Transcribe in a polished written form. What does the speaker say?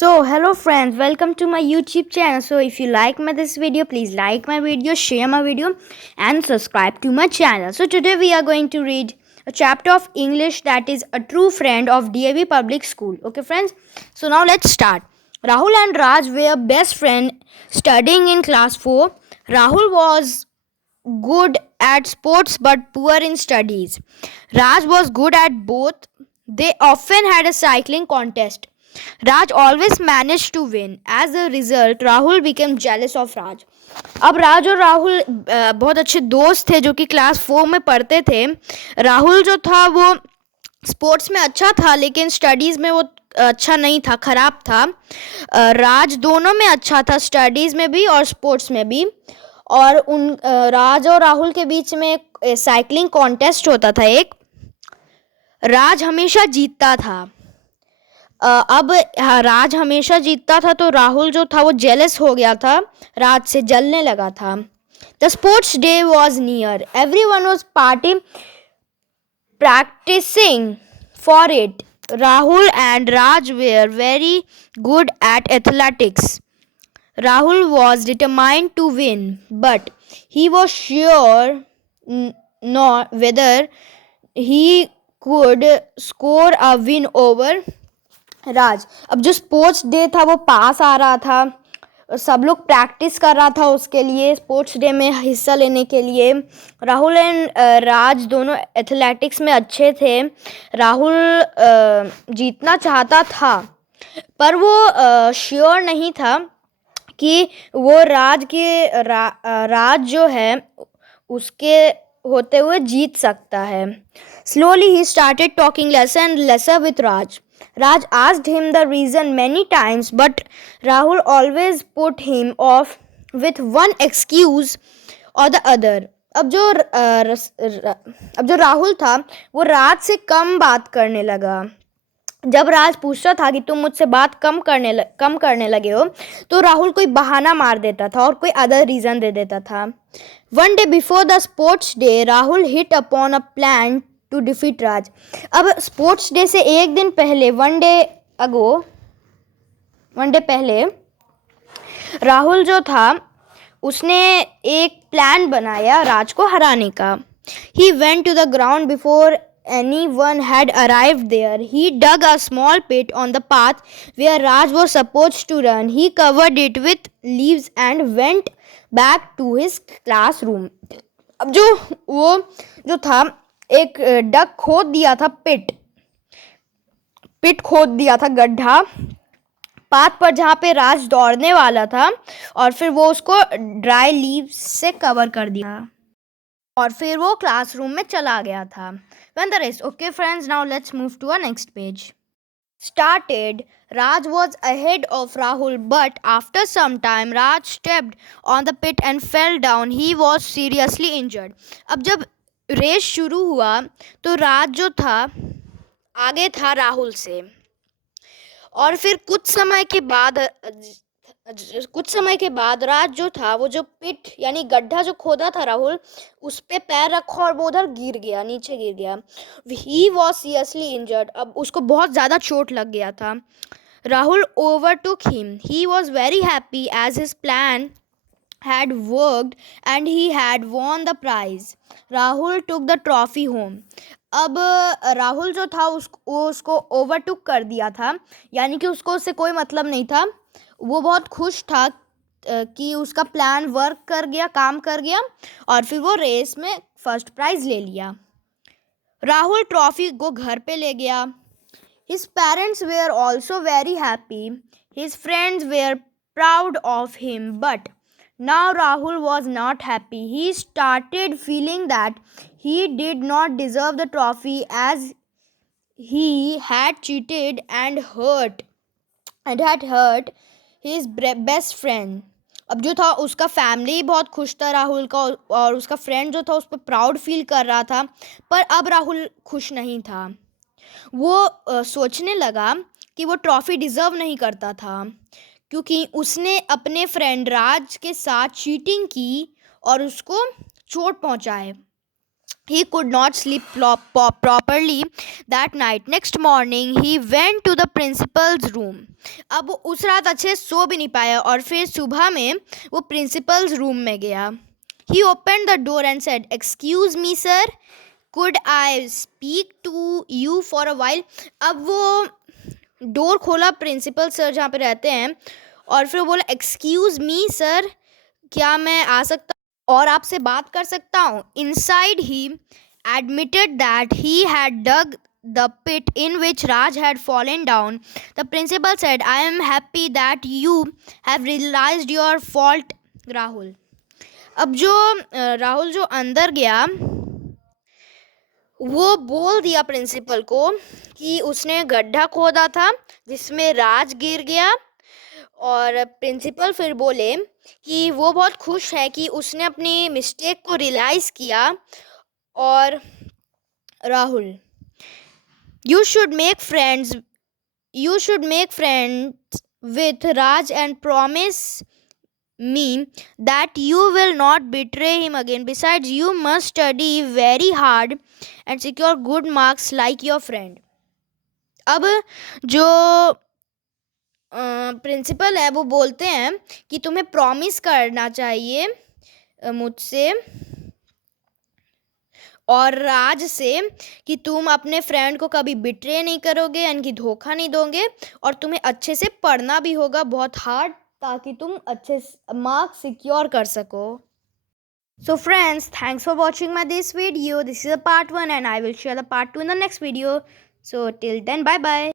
Hello friends, welcome to my YouTube channel. So if you like this video, please like my video, share my video and subscribe to my channel. So today we are going to read a chapter of English that is a true friend of DAV Public School. Okay friends, so now let's start. Rahul and Raj were best friends studying in class 4. Rahul was good at sports but poor in studies. Raj was good at both. They often had a cycling contest. Raj always managed to win. As a result, Rahul became jealous of Raj. अब राज और राहुल बहुत अच्छे दोस्त थे जो कि class 4 में पढ़ते थे. राहुल जो था वो स्पोर्ट्स में अच्छा था लेकिन स्टडीज़ में वो अच्छा नहीं था, ख़राब था. राज दोनों में अच्छा था, स्टडीज़ में भी और स्पोर्ट्स में भी. और राज और राहुल के बीच में एक साइकिलिंग कॉन्टेस्ट होता था. एक राज हमेशा जीतता था. अब राज हमेशा जीतता था तो राहुल जो था वो जेलस हो गया था, राज से जलने लगा था. The sports day was near. Everyone was practicing for it. Rahul and Raj were very good at athletics. Rahul was determined to win, but he was sure not whether he could score a win over राज. अब जो sports day था वो पास आ रहा था, सब लोग practice कर रहा था उसके लिए, स्पोर्ट्स डे में हिस्सा लेने के लिए. राहुल एंड राज दोनों एथलेटिक्स में अच्छे थे. राहुल जीतना चाहता था पर वो श्योर नहीं था कि वो राज जो है उसके होते हुए जीत सकता है. स्लोली ही started talking lesser and lesser with Raj. Raj asked him the reason many times, but Rahul always put him off with one excuse or the other. अब जो राहुल था वो राज से कम बात करने लगा. जब राज पूछता था कि तुम मुझसे बात कम करने लगे हो तो राहुल कोई बहाना मार देता था और कोई अदर रीज़न दे देता था. One day before the sports day Rahul hit upon a plan to defeat Raj. अब स्पोर्ट्स डे से एक दिन पहले, वन डे पहले राहुल जो था उसने एक प्लान बनाया राज को हराने का. He went to the ground before anyone had arrived there. He dug a small pit on the path where Raj was supposed to run. He covered it with leaves and went back to his classroom. अब जो था एक duck खोद दिया था, पिट खोद दिया था, गड्ढा पाथ पर जहाँ पे राज दौड़ने वाला था, और फिर वो उसको ड्राई लीव्स से कवर कर दिया और फिर वो क्लासरूम में चला गया था. When the rest, okay friends, now let's move to our next page. Started, Raj was ahead of Rahul, but after some time Raj stepped on the pit and fell down. He was seriously injured. अब जब race शुरू हुआ तो राज जो था आगे था राहुल से, और फिर कुछ समय के बाद राज जो था वो जो पिट यानी गड्ढा जो खोदा था राहुल उस पे पैर रखा और वो उधर नीचे गिर गया. He was seriously injured. अब उसको बहुत ज़्यादा चोट लग गया था. Rahul overtook him. He was very happy as his plan had worked and he had won the prize. Rahul took the trophy home. अब राहुल जो था उसको ओवरटुक कर दिया था, यानी कि उससे कोई मतलब नहीं था. वो बहुत खुश था कि उसका प्लान काम कर गया और फिर वो रेस में फर्स्ट प्राइज़ ले लिया. राहुल ट्रॉफी को घर पे ले गया. His parents were also very happy. His friends were proud of him, but now Rahul was not happy. He started feeling that he did not deserve the trophy as he had cheated and had hurt his best friend. अब जो था उसका family बहुत खुश था राहुल का, और उसका फ्रेंड जो था उस पर प्राउड फील कर रहा था, पर अब राहुल खुश नहीं था. वो सोचने लगा कि वो ट्रॉफी डिज़र्व नहीं करता था क्योंकि उसने अपने फ्रेंड राज के साथ चीटिंग की और उसको चोट पहुंचाए. He could not sleep properly that night. Next morning, he went to the principal's room. अब वो उस रात अच्छे से सो भी नहीं पाया और फिर सुबह में वो प्रिंसिपल्स रूम में गया. He opened the door and said, "Excuse me, sir. Could I speak to you for a while?" अब वो डोर खोला प्रिंसिपल सर जहाँ पे रहते हैं और फिर वो बोला, "एक्सक्यूज़ मी सर, क्या मैं आ सकता और आपसे बात कर सकता हूँ?" Inside he admitted that he had dug the pit in which Raj had fallen down. The principal said, "I am happy that you have realized your fault, Rahul." अब जो राहुल जो अंदर गया वो बोल दिया प्रिंसिपल को कि उसने गड्ढा खोदा था जिसमें राज गिर गया. और प्रिंसिपल फिर बोले कि वो बहुत खुश है कि उसने अपनी मिस्टेक को रियलाइज़ किया. और Rahul, you should make friends with Raj and promise me that you will not betray him again. Besides, you must study very hard and secure good marks like your friend. अब जो principal है वो बोलते हैं कि तुम्हें प्रॉमिस करना चाहिए मुझसे और राज से कि तुम अपने फ्रेंड को कभी बिट्रे नहीं करोगे, यानी कि धोखा नहीं दोगे, और तुम्हें अच्छे से पढ़ना भी होगा बहुत हार्ड ताकि तुम अच्छे मार्क्स सिक्योर कर सको. So friends, thanks for watching this video. This is a part 1 and I will share the part 2 in the next video. So till then, bye bye.